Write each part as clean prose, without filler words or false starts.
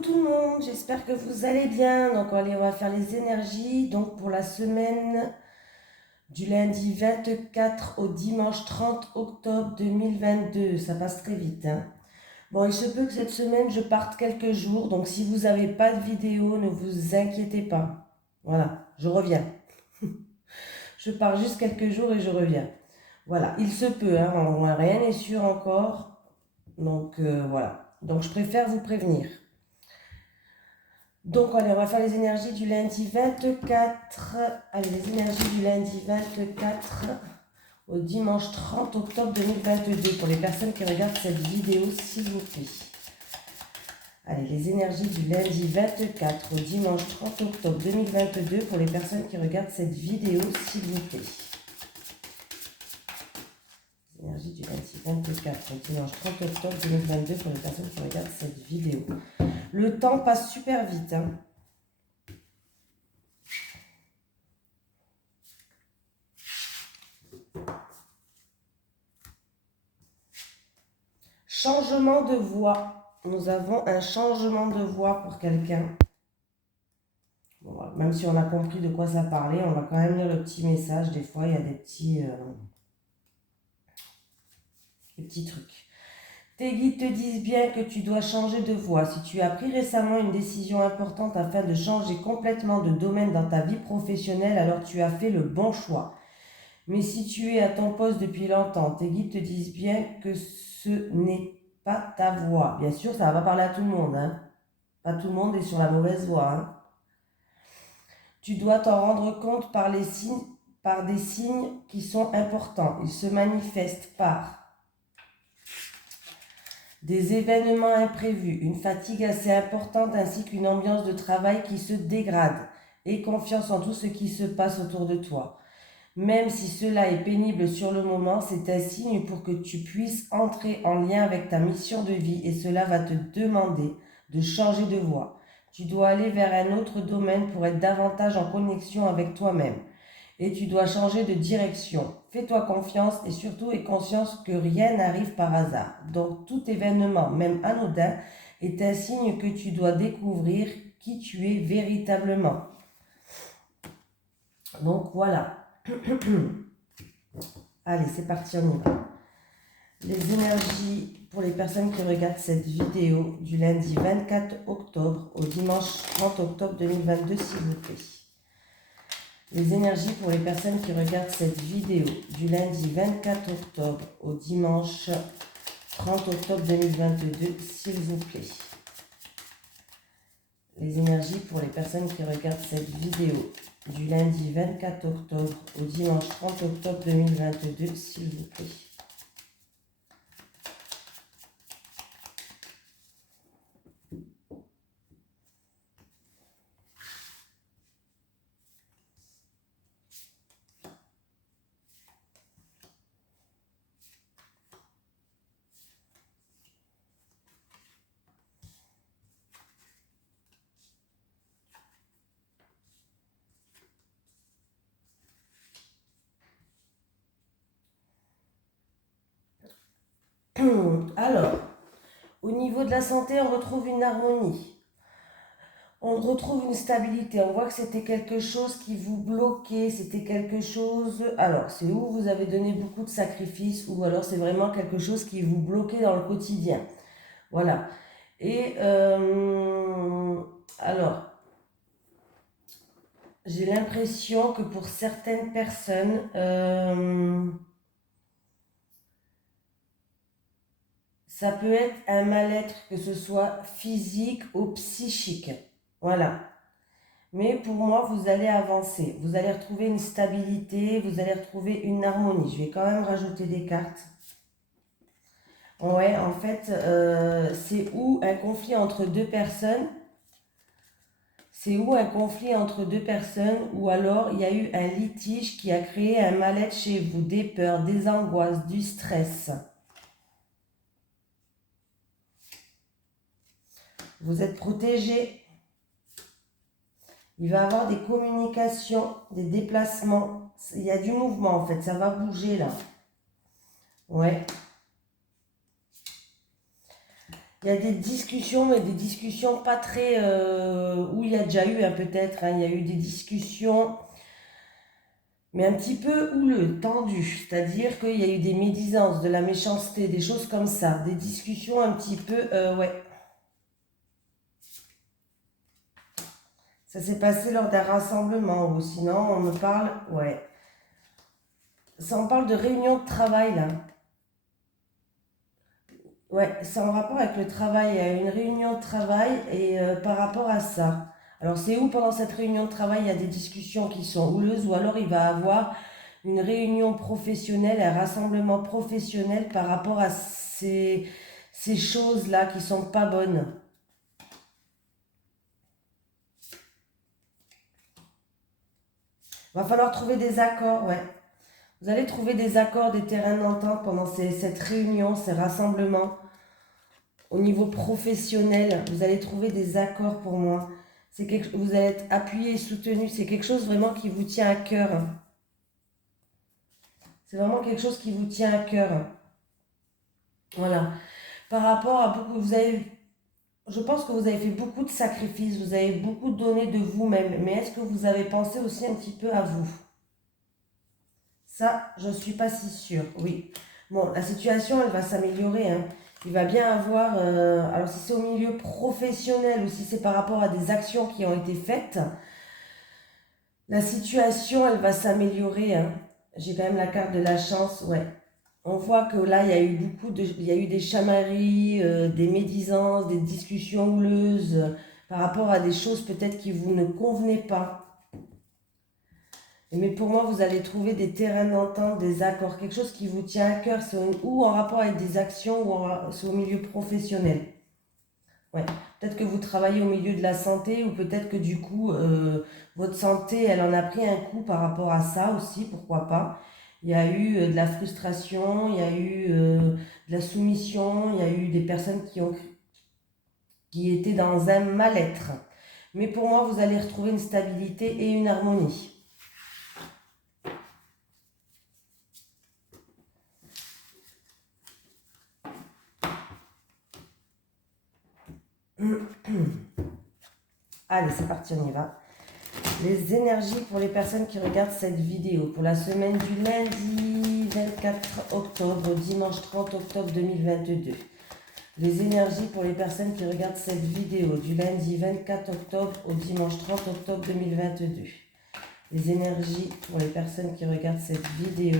tout le monde, j'espère que vous allez bien. Donc allez, on va faire les énergies. Donc pour la semaine du lundi 24 au dimanche 30 octobre 2022, ça passe très vite, hein. Bon, il se peut que cette semaine je parte quelques jours, donc si vous n'avez pas de vidéo, ne vous inquiétez pas. Voilà, je reviens. Je pars juste quelques jours et je reviens. Voilà, il se peut, hein, rien n'est sûr encore. Donc voilà, donc je préfère vous prévenir. Donc, allez, on va faire les énergies du lundi 24. Allez, les énergies du lundi 24 au dimanche 30 octobre 2022 pour les personnes qui regardent cette vidéo, s'il vous plaît. Allez, les énergies du lundi 24 au dimanche 30 octobre 2022 pour les personnes qui regardent cette vidéo, s'il vous plaît. Les énergies du lundi 24 au dimanche 30 octobre 2022 pour les personnes qui regardent cette vidéo. Le temps passe super vite, hein. Changement de voix. Nous avons un changement de voix pour quelqu'un. Bon, voilà. Même si on a compris de quoi ça parlait, on va quand même lire le petit message. Des fois, il y a des petits trucs. Tes guides te disent bien que tu dois changer de voie. Si tu as pris récemment une décision importante afin de changer complètement de domaine dans ta vie professionnelle, alors tu as fait le bon choix. Mais si tu es à ton poste depuis longtemps, tes guides te disent bien que ce n'est pas ta voie. Bien sûr, ça va pas parler à tout le monde, hein. Pas tout le monde est sur la mauvaise voie, hein. Tu dois t'en rendre compte par des signes qui sont importants. Ils se manifestent par des événements imprévus, une fatigue assez importante ainsi qu'une ambiance de travail qui se dégrade. Aie confiance en tout ce qui se passe autour de toi. Même si cela est pénible sur le moment, c'est un signe pour que tu puisses entrer en lien avec ta mission de vie et cela va te demander de changer de voie. Tu dois aller vers un autre domaine pour être davantage en connexion avec toi-même. Et tu dois changer de direction. Fais-toi confiance et surtout aie conscience que rien n'arrive par hasard. Donc tout événement, même anodin, est un signe que tu dois découvrir qui tu es véritablement. Donc voilà. Allez, c'est parti, on y va. Les énergies pour les personnes qui regardent cette vidéo du lundi 24 octobre au dimanche 30 octobre 2022, s'il vous plaît. Les énergies pour les personnes qui regardent cette vidéo du lundi 24 octobre au dimanche 30 octobre 2022, s'il vous plaît. Les énergies pour les personnes qui regardent cette vidéo du lundi 24 octobre au dimanche 30 octobre 2022, s'il vous plaît. Alors, au niveau de la santé, on retrouve une harmonie. On retrouve une stabilité. On voit que c'était quelque chose qui vous bloquait. C'était quelque chose... Alors, c'est où vous avez donné beaucoup de sacrifices ou alors c'est vraiment quelque chose qui vous bloquait dans le quotidien. Voilà. Et alors, j'ai l'impression que pour certaines personnes... ça peut être un mal-être, que ce soit physique ou psychique. Voilà. Mais pour moi, vous allez avancer. Vous allez retrouver une stabilité, vous allez retrouver une harmonie. Je vais quand même rajouter des cartes. Ouais, en fait, c'est où un conflit entre deux personnes. C'est où un conflit entre deux personnes ou alors il y a eu un litige qui a créé un mal-être chez vous, des peurs, des angoisses, du stress. Vous êtes protégé. Il va y avoir des communications, des déplacements. Il y a du mouvement en fait, ça va bouger là. Ouais. Il y a des discussions, mais des discussions pas très... où il y a déjà eu peut-être, hein, il y a eu des discussions, mais un petit peu houleux, tendues. C'est-à-dire qu'il y a eu des médisances, de la méchanceté, des choses comme ça. Des discussions un petit peu... ouais. Ça s'est passé lors d'un rassemblement, ou sinon on me parle... Ouais. Ça, on parle de réunion de travail, là. Ouais, c'est en rapport avec le travail. Il y a une réunion de travail et par rapport à ça. Alors, c'est où pendant cette réunion de travail, il y a des discussions qui sont houleuses ou alors il va avoir une réunion professionnelle, un rassemblement professionnel par rapport à ces choses-là qui sont pas bonnes. Va falloir trouver des accords, ouais. Vous allez trouver des accords, des terrains d'entente pendant cette réunion, ces rassemblements. Au niveau professionnel, vous allez trouver des accords pour moi. Vous allez être appuyé et soutenu. C'est quelque chose vraiment qui vous tient à cœur. C'est vraiment quelque chose qui vous tient à cœur. Voilà. Par rapport à beaucoup, je pense que vous avez fait beaucoup de sacrifices, vous avez beaucoup donné de vous-même. Mais est-ce que vous avez pensé aussi un petit peu à vous? Ça, je ne suis pas si sûre. Oui. Bon, la situation, elle va s'améliorer, hein. Il va bien avoir, alors si c'est au milieu professionnel ou si c'est par rapport à des actions qui ont été faites, la situation, elle va s'améliorer, hein. J'ai quand même la carte de la chance, ouais. On voit que là, il y a eu des chamailleries, des médisances, des discussions houleuses par rapport à des choses peut-être qui vous ne convenaient pas. Mais pour moi, vous allez trouver des terrains d'entente, des accords, quelque chose qui vous tient à cœur, ou en rapport avec des actions, ou c'est au milieu professionnel. Ouais. Peut-être que vous travaillez au milieu de la santé, ou peut-être que du coup, votre santé, elle en a pris un coup par rapport à ça aussi, pourquoi pas. Il y a eu de la frustration, il y a eu de la soumission, il y a eu des personnes qui étaient dans un mal-être. Mais pour moi, vous allez retrouver une stabilité et une harmonie. Allez, c'est parti, on y va. Les énergies pour les personnes qui regardent cette vidéo pour la semaine du lundi 24 octobre au dimanche 30 octobre 2022. Les énergies pour les personnes qui regardent cette vidéo du lundi 24 octobre au dimanche 30 octobre 2022. Les énergies pour les personnes qui regardent cette vidéo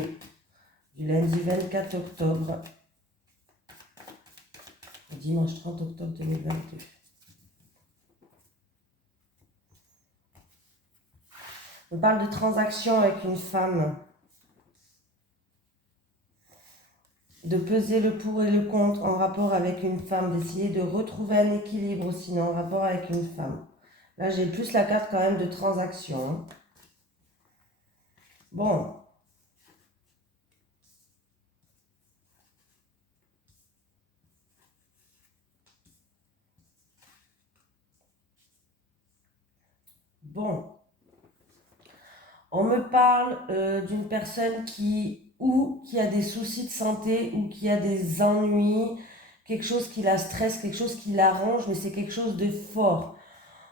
du lundi 24 octobre au dimanche 30 octobre 2022. On parle de transaction avec une femme. De peser le pour et le contre en rapport avec une femme. D'essayer de retrouver un équilibre aussi en rapport avec une femme. Là, j'ai plus la carte quand même de transaction, hein. Bon. Bon. On me parle d'une personne qui a des soucis de santé ou qui a des ennuis, quelque chose qui la stresse, quelque chose qui l'arrange, mais c'est quelque chose de fort.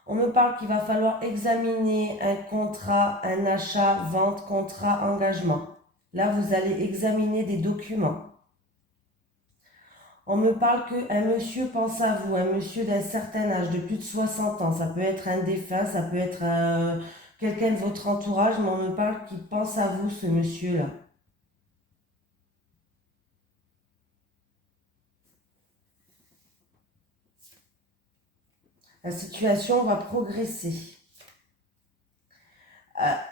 On me parle qu'il va falloir examiner un contrat, un achat, vente, contrat, engagement. Là, vous allez examiner des documents. On me parle qu'un monsieur pense à vous, un monsieur d'un certain âge, de plus de 60 ans. Ça peut être un défunt, ça peut être quelqu'un de votre entourage, mais on me parle qu'il pense à vous, ce monsieur-là. La situation va progresser.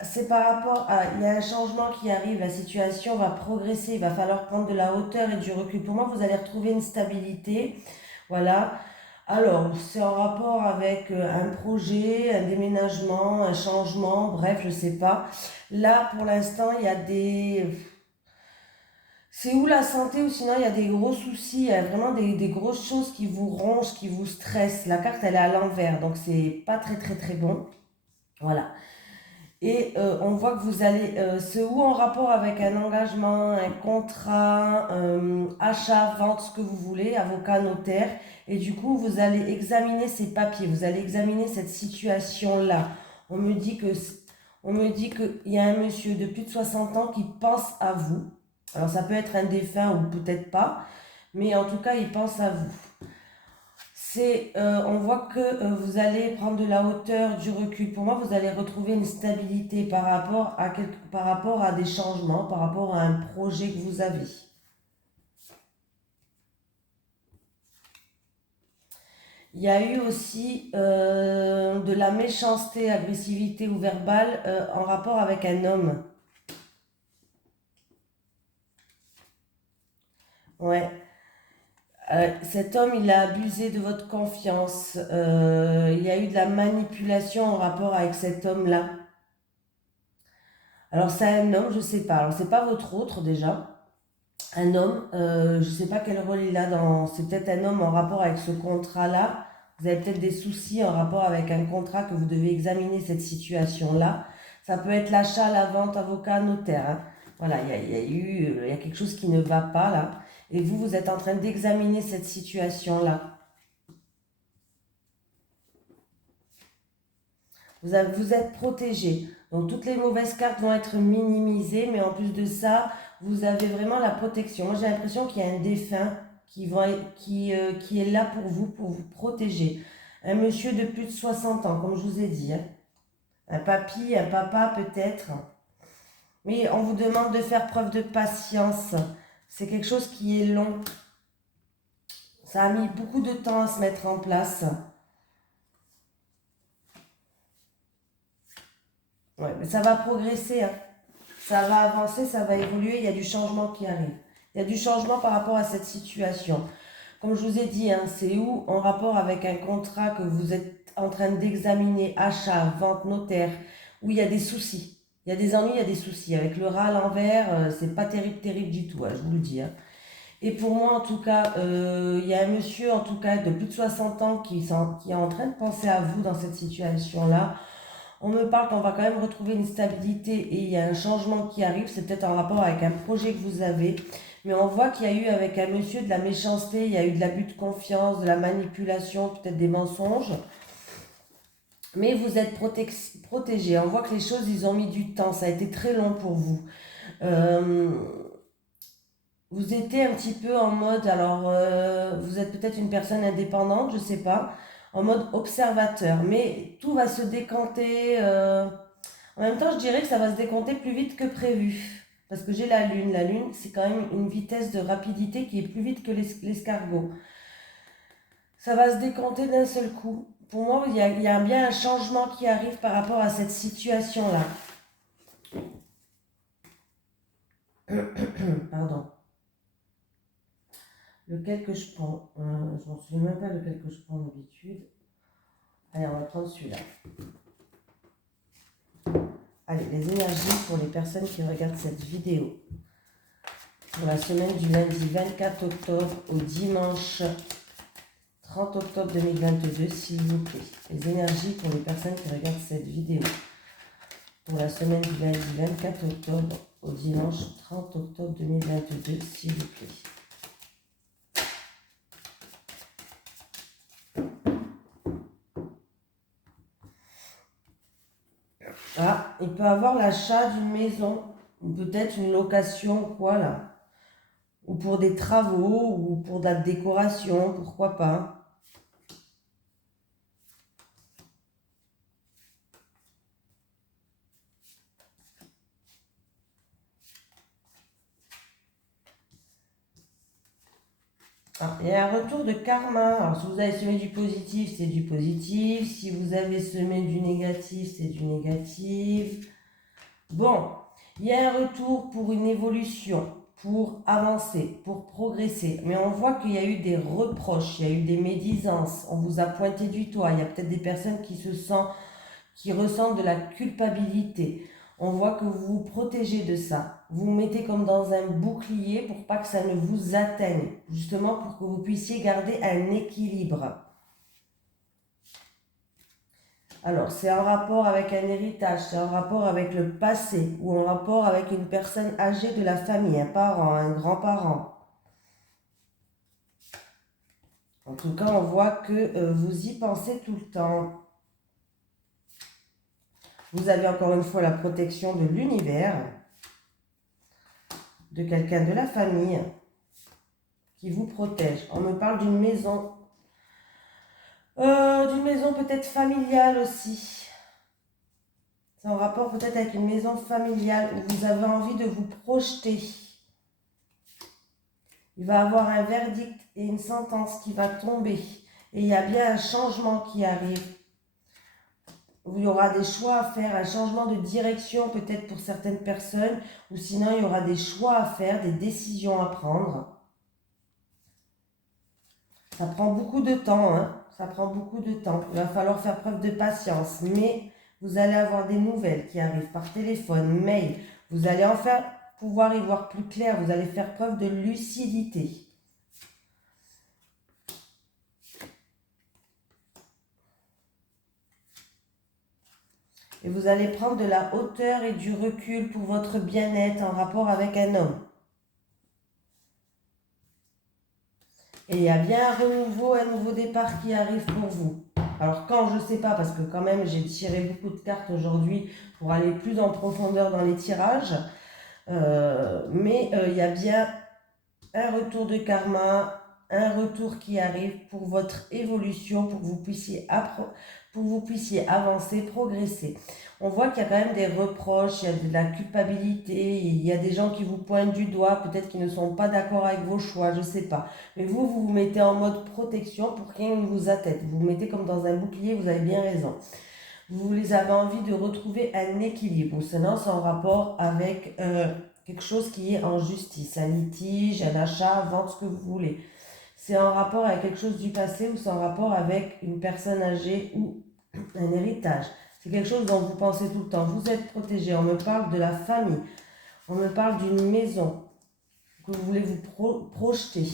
C'est par rapport à... Il y a un changement qui arrive, la situation va progresser, il va falloir prendre de la hauteur et du recul. Pour moi, vous allez retrouver une stabilité. Voilà. Alors, c'est en rapport avec un projet, un déménagement, un changement, bref, je sais pas. Là, pour l'instant, il y a des... C'est où la santé ou sinon il y a des gros soucis, il y a vraiment des grosses choses qui vous rongent, qui vous stressent. La carte, elle est à l'envers, donc c'est pas très très très bon. Voilà. Et on voit que vous allez, c'est ou en rapport avec un engagement, un contrat, achat, vente, ce que vous voulez, avocat, notaire. Et du coup, vous allez examiner ces papiers, vous allez examiner cette situation-là. On me dit que, on me dit qu'il y a un monsieur de plus de 60 ans qui pense à vous. Alors ça peut être un défunt ou peut-être pas, mais en tout cas, il pense à vous. On voit que vous allez prendre de la hauteur, du recul. Pour moi, vous allez retrouver une stabilité par rapport à des changements, par rapport à un projet que vous avez. Il y a eu aussi de la méchanceté, agressivité ou verbale en rapport avec un homme. Ouais. Cet homme, il a abusé de votre confiance. Il y a eu de la manipulation en rapport avec cet homme-là. Alors, c'est un homme, je sais pas. Alors, c'est pas votre autre déjà. Un homme, je sais pas quel rôle il a dans. C'est peut-être un homme en rapport avec ce contrat-là. Vous avez peut-être des soucis en rapport avec un contrat que vous devez examiner cette situation-là. Ça peut être l'achat, la vente, avocat, notaire, hein. Voilà, il y a quelque chose qui ne va pas là. Et vous, vous êtes en train d'examiner cette situation-là. Vous êtes protégé. Donc toutes les mauvaises cartes vont être minimisées, mais en plus de ça, vous avez vraiment la protection. Moi, j'ai l'impression qu'il y a un défunt qui est là pour vous protéger. Un monsieur de plus de 60 ans, comme je vous ai dit, hein. Un papy, un papa peut-être. Mais on vous demande de faire preuve de patience. C'est quelque chose qui est long. Ça a mis beaucoup de temps à se mettre en place. Ouais, mais ça va progresser, hein. Ça va avancer, ça va évoluer, il y a du changement qui arrive. Il y a du changement par rapport à cette situation. Comme je vous ai dit, hein, c'est où en rapport avec un contrat que vous êtes en train d'examiner, achat, vente, notaire, où il y a des soucis. Il y a des ennuis, il y a des soucis. Avec le rat à l'envers, c'est pas terrible, terrible du tout, hein, je vous le dis, hein. Et pour moi, en tout cas, il y a un monsieur, en tout cas, de plus de 60 ans qui est en train de penser à vous dans cette situation-là. On me parle qu'on va quand même retrouver une stabilité et il y a un changement qui arrive. C'est peut-être en rapport avec un projet que vous avez. Mais on voit qu'il y a eu avec un monsieur de la méchanceté, il y a eu de l'abus de confiance, de la manipulation, peut-être des mensonges. Mais vous êtes protégé. On voit que les choses, ils ont mis du temps. Ça a été très long pour vous. Euh, Vous étiez un petit peu en mode, alors vous êtes peut-être une personne indépendante, je sais pas, en mode observateur, mais tout va se décanter. En même temps, je dirais que ça va se décompter plus vite que prévu, parce que j'ai la Lune. La Lune, c'est quand même une vitesse de rapidité qui est plus vite que l'escargot. Ça va se décompter d'un seul coup. Pour moi, il y a bien un changement qui arrive par rapport à cette situation-là. Pardon. Lequel que je prends je m'en souviens même pas lequel que je prends d'habitude. Allez, on va prendre celui-là. Allez, les énergies pour les personnes qui regardent cette vidéo. Pour la semaine du lundi 24 octobre au dimanche 30 octobre 2022, s'il vous plaît. Les énergies pour les personnes qui regardent cette vidéo. Pour la semaine du lundi 24 octobre au dimanche 30 octobre 2022, s'il vous plaît. Ah, il peut avoir l'achat d'une maison, ou peut-être une location ou quoi là. Ou pour des travaux, ou pour de la décoration, pourquoi pas. Ah, il y a un retour de karma. Alors, si vous avez semé du positif, c'est du positif. Si vous avez semé du négatif, c'est du négatif. Bon, il y a un retour pour une évolution, pour avancer, pour progresser. Mais on voit qu'il y a eu des reproches, il y a eu des médisances. On vous a pointé du doigt. Il y a peut-être des personnes qui ressentent de la culpabilité. On voit que vous vous protégez de ça. Vous vous mettez comme dans un bouclier pour pas que ça ne vous atteigne. Justement pour que vous puissiez garder un équilibre. Alors, c'est en rapport avec un héritage, c'est en rapport avec le passé ou en rapport avec une personne âgée de la famille, un parent, un grand-parent. En tout cas, on voit que vous y pensez tout le temps. Vous avez encore une fois la protection de l'univers, de quelqu'un de la famille qui vous protège. On me parle d'une maison peut-être familiale aussi. C'est en rapport peut-être avec une maison familiale où vous avez envie de vous projeter. Il va y avoir un verdict et une sentence qui va tomber. Et il y a bien un changement qui arrive. Il y aura des choix à faire, un changement de direction peut-être pour certaines personnes. Ou sinon, il y aura des choix à faire, des décisions à prendre. Ça prend beaucoup de temps, hein. Ça prend beaucoup de temps. Il va falloir faire preuve de patience. Mais vous allez avoir des nouvelles qui arrivent par téléphone, mail. Vous allez enfin pouvoir y voir plus clair. Vous allez faire preuve de lucidité. Et vous allez prendre de la hauteur et du recul pour votre bien-être en rapport avec un homme. Et il y a bien un renouveau, un nouveau départ qui arrive pour vous. Alors quand, je ne sais pas, parce que quand même j'ai tiré beaucoup de cartes aujourd'hui pour aller plus en profondeur dans les tirages. Mais il y a bien un retour de karma, un retour qui arrive pour votre évolution, pour que vous puissiez avancer, progresser. On voit qu'il y a quand même des reproches, il y a de la culpabilité, il y a des gens qui vous pointent du doigt, peut-être qui ne sont pas d'accord avec vos choix, je ne sais pas. Mais vous vous mettez en mode protection pour que rien ne vous atteigne. Vous vous mettez comme dans un bouclier, vous avez bien raison. Vous avez envie de retrouver un équilibre, sinon c'est en rapport avec quelque chose qui est en justice, un litige, un achat, vente, ce que vous voulez. C'est en rapport avec quelque chose du passé ou c'est en rapport avec une personne âgée ou un héritage. C'est quelque chose dont vous pensez tout le temps. Vous êtes protégé. On me parle de la famille. On me parle d'une maison que vous voulez vous projeter.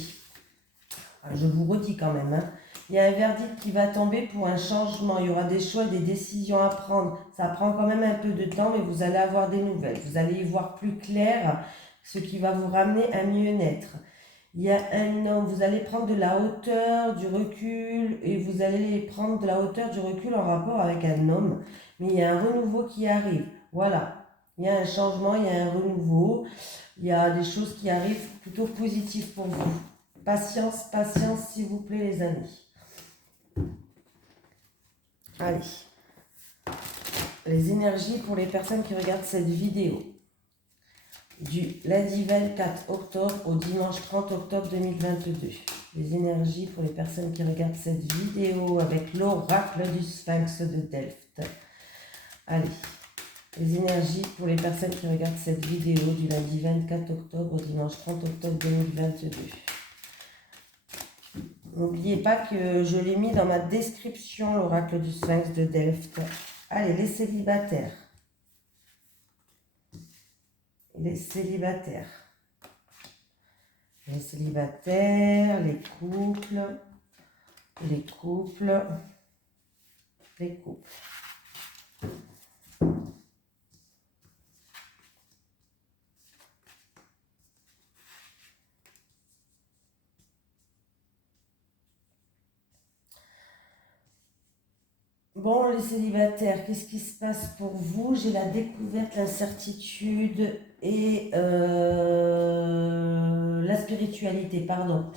Je vous redis quand même. Hein. Il y a un verdict qui va tomber pour un changement. Il y aura des choix, des décisions à prendre. Ça prend quand même un peu de temps, mais vous allez avoir des nouvelles. Vous allez y voir plus clair, ce qui va vous ramener à mieux-être. Il y a un homme, vous allez prendre de la hauteur, du recul, et vous allez prendre de la hauteur, du recul en rapport avec un homme. Mais il y a un renouveau qui arrive. Voilà. Il y a un changement, il y a un renouveau. Il y a des choses qui arrivent plutôt positives pour vous. Patience, patience, s'il vous plaît, les amis. Allez. Les énergies pour les personnes qui regardent cette vidéo. Du lundi 24 octobre au dimanche 30 octobre 2022. Les énergies pour les personnes qui regardent cette vidéo avec l'oracle du Sphinx de Delft. Allez. Les énergies pour les personnes qui regardent cette vidéo du lundi 24 octobre au dimanche 30 octobre 2022. N'oubliez pas que je l'ai mis dans ma description, l'oracle du Sphinx de Delft. Allez, les célibataires. Les célibataires. Les célibataires, les couples. Les couples. Les couples. Bon, les célibataires, qu'est-ce qui se passe pour vous? J'ai la découverte, l'incertitude et la spiritualité, pardon.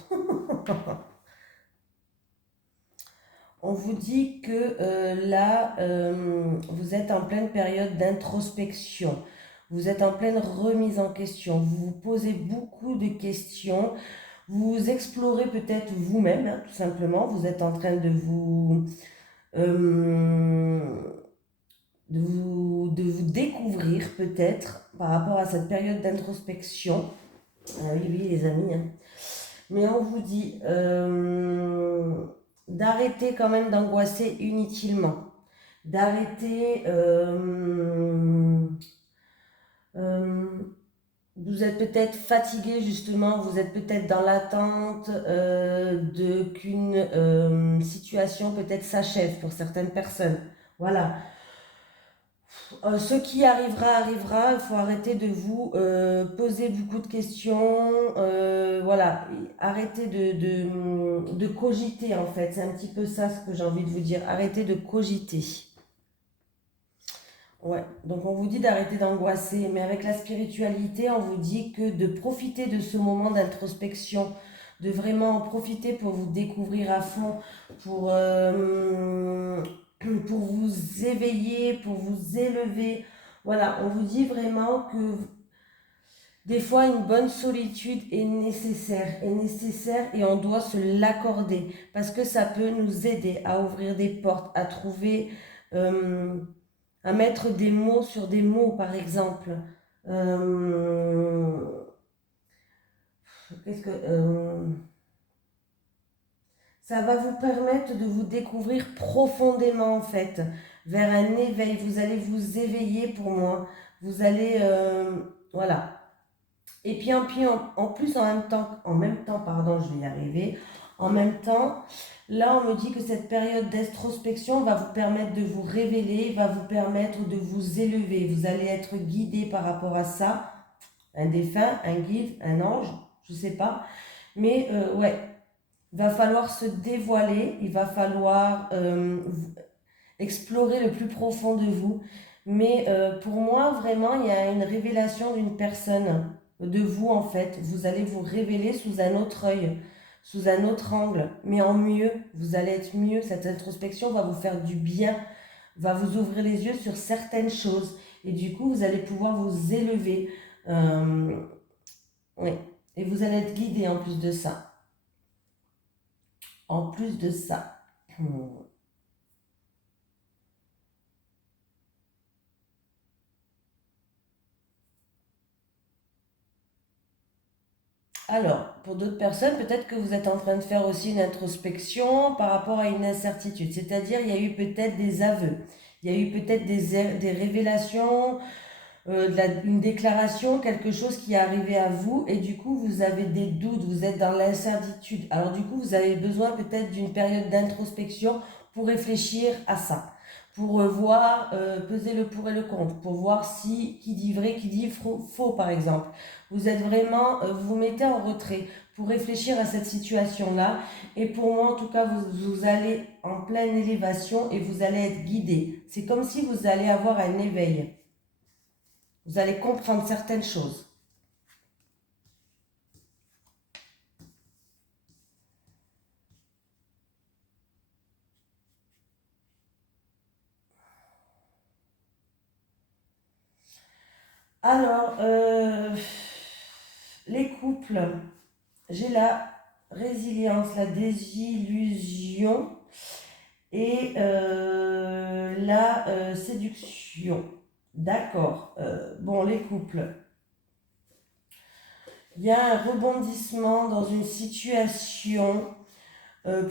On vous dit que là, vous êtes en pleine période d'introspection. Vous êtes en pleine remise en question. Vous vous posez beaucoup de questions. Vous explorez peut-être vous-même, hein, tout simplement. Vous êtes en train de vous de vous découvrir peut-être par rapport à cette période d'introspection. Oui, oui, les amis. Hein. Mais on vous dit d'arrêter quand même d'angoisser inutilement. D'arrêter... vous êtes peut-être fatigué justement, vous êtes peut-être dans l'attente qu'une situation peut-être s'achève pour certaines personnes. Voilà. Ce qui arrivera, arrivera. Il faut arrêter de vous poser beaucoup de questions. Voilà. Arrêtez de cogiter, en fait. C'est un petit peu ça ce que j'ai envie de vous dire. Arrêtez de cogiter. Ouais, donc on vous dit d'arrêter d'angoisser, mais avec la spiritualité, on vous dit que de profiter de ce moment d'introspection, de vraiment en profiter pour vous découvrir à fond, pour, pour vous éveiller, pour vous élever. Voilà, on vous dit vraiment que des fois une bonne solitude est nécessaire et on doit se l'accorder parce que ça peut nous aider à ouvrir des portes, à trouver... euh, à mettre des mots sur des mots, par exemple. Euh, qu'est-ce que, ça va vous permettre de vous découvrir profondément, en fait, vers un éveil. Vous allez vous éveiller pour moi. Vous allez... voilà. Et puis, en plus, en même temps, pardon, je vais y arriver, en même temps, là, on me dit que cette période d'introspection va vous permettre de vous révéler, va vous permettre de vous élever. Vous allez être guidé par rapport à ça, un défunt, un guide, un ange, je ne sais pas. Mais ouais, il va falloir se dévoiler, il va falloir explorer le plus profond de vous. Mais pour moi, vraiment, il y a une révélation d'une personne, de vous en fait. Vous allez vous révéler sous un autre œil, sous un autre angle, mais en mieux. Vous allez être mieux. Cette introspection va vous faire du bien, va vous ouvrir les yeux sur certaines choses. Et du coup, vous allez pouvoir vous élever. Oui. Et vous allez être guidé en plus de ça. En plus de ça. Alors, pour d'autres personnes, peut-être que vous êtes en train de faire aussi une introspection par rapport à une incertitude. C'est-à-dire, il y a eu peut-être des aveux, il y a eu peut-être des révélations, une déclaration, quelque chose qui est arrivé à vous, et du coup, vous avez des doutes, vous êtes dans l'incertitude. Alors, du coup, vous avez besoin peut-être d'une période d'introspection pour réfléchir à ça, pour voir, peser le pour et le contre, pour voir si qui dit vrai, qui dit faux, par exemple. Vous êtes vraiment, vous vous mettez en retrait pour réfléchir à cette situation-là. Et pour moi, en tout cas, vous allez en pleine élévation et vous allez être guidé. C'est comme si vous allez avoir un éveil. Vous allez comprendre certaines choses. Alors, les couples, j'ai la résilience, la désillusion et la séduction. D'accord. Bon, les couples. Il y a un rebondissement dans une situation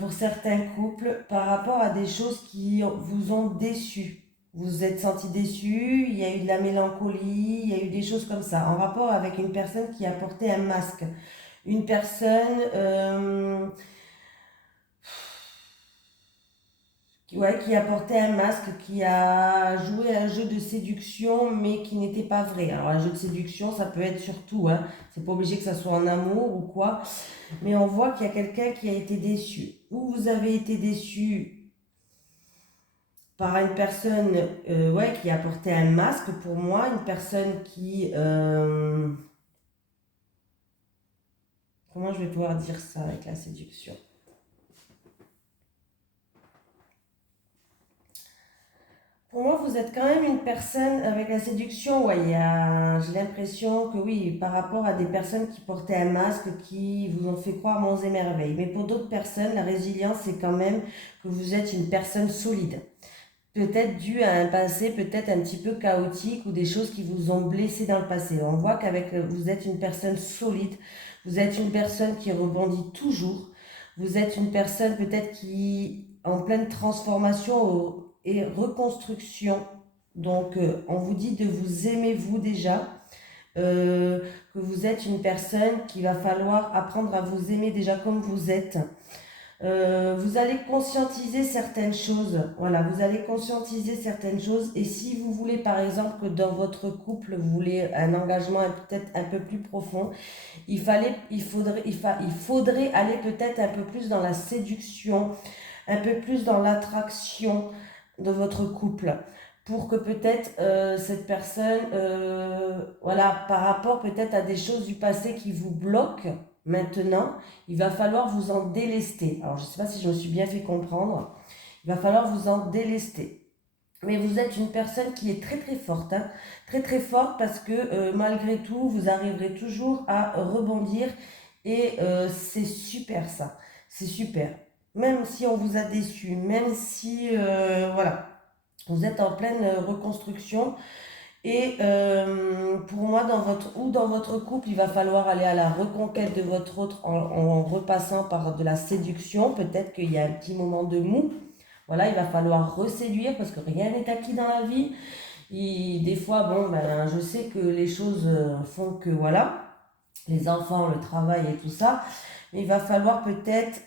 pour certains couples par rapport à des choses qui vous ont déçu. Vous vous êtes senti déçu, il y a eu de la mélancolie, il y a eu des choses comme ça, en rapport avec une personne qui a porté un masque. Une personne ouais, qui a porté un masque, qui a joué un jeu de séduction, mais qui n'était pas vrai. Alors, un jeu de séduction, ça peut être surtout, hein, c'est pas obligé que ça soit en amour ou quoi, mais on voit qu'il y a quelqu'un qui a été déçu. Ou vous avez été déçu par une personne ouais, qui a porté un masque, pour moi, une personne qui... comment je vais pouvoir dire ça avec la séduction? Pour moi, vous êtes quand même une personne avec la séduction. Ouais, j'ai l'impression que oui, par rapport à des personnes qui portaient un masque, qui vous ont fait croire monts et merveilles. Mais pour d'autres personnes, la résilience, c'est quand même que vous êtes une personne solide. Peut-être dû à un passé peut-être un petit peu chaotique ou des choses qui vous ont blessé dans le passé. On voit qu'avec vous êtes une personne solide, vous êtes une personne qui rebondit toujours, vous êtes une personne peut-être qui en pleine transformation et reconstruction. Donc on vous dit de vous aimer vous déjà, euh, que vous êtes une personne qu'il va falloir apprendre à vous aimer déjà comme vous êtes. Vous allez conscientiser certaines choses. Voilà, vous allez conscientiser certaines choses. Et si vous voulez, par exemple, que dans votre couple, vous voulez un engagement peut-être un peu plus profond, il faudrait aller peut-être un peu plus dans la séduction, un peu plus dans l'attraction de votre couple. Pour que peut-être cette personne, voilà, par rapport peut-être à des choses du passé qui vous bloquent, maintenant, il va falloir vous en délester. Alors, je ne sais pas si je me suis bien fait comprendre. Il va falloir vous en délester. Mais vous êtes une personne qui est très très forte, hein. Très très forte parce que malgré tout, vous arriverez toujours à rebondir et c'est super ça. C'est super. Même si on vous a déçu, même si, voilà, vous êtes en pleine reconstruction, et pour moi, dans votre couple, il va falloir aller à la reconquête de votre autre en repassant par de la séduction. Peut-être qu'il y a un petit moment de mou. Voilà, il va falloir reséduire parce que rien n'est acquis dans la vie. Des fois, bon, ben, je sais que les choses font que, voilà, les enfants, le travail et tout ça. Mais il va falloir peut-être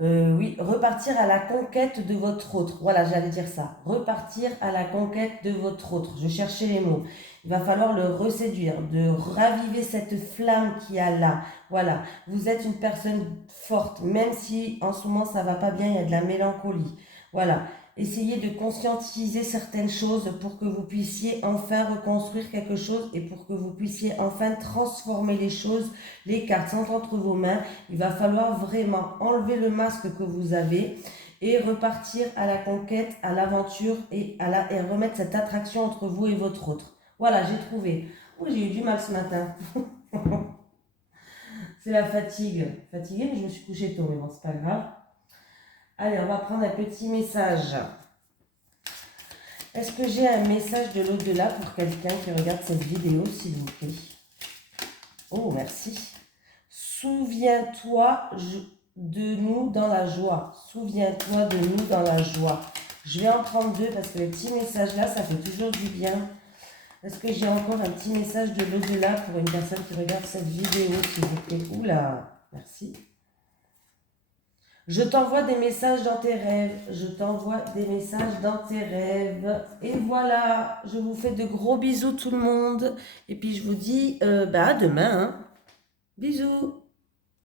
oui, repartir à la conquête de votre autre. Voilà, j'allais dire ça. Repartir à la conquête de votre autre. Je cherchais les mots. Il va falloir le reséduire, de raviver cette flamme qu'il y a là. Voilà, vous êtes une personne forte, même si en ce moment ça va pas bien, il y a de la mélancolie. Voilà, essayez de conscientiser certaines choses pour que vous puissiez enfin reconstruire quelque chose et pour que vous puissiez enfin transformer les choses. Les cartes sont entre vos mains. Il va falloir vraiment enlever le masque que vous avez et repartir à la conquête, à l'aventure et remettre cette attraction entre vous et votre autre. Voilà, j'ai trouvé. Oh, j'ai eu du mal ce matin. C'est la fatigue. Fatiguée, mais je me suis couchée tôt, mais bon, c'est pas grave. Allez, on va prendre un petit message. Est-ce que j'ai un message de l'au-delà pour quelqu'un qui regarde cette vidéo, s'il vous plaît? Oh, merci. Souviens-toi de nous dans la joie. Souviens-toi de nous dans la joie. Je vais en prendre deux parce que les petits messages là, ça fait toujours du bien. Est-ce que j'ai encore un petit message de l'au-delà pour une personne qui regarde cette vidéo, s'il vous plaît? Oula, merci. Je t'envoie des messages dans tes rêves. Je t'envoie des messages dans tes rêves. Et voilà, je vous fais de gros bisous tout le monde. Et puis je vous dis à demain, hein. Bisous.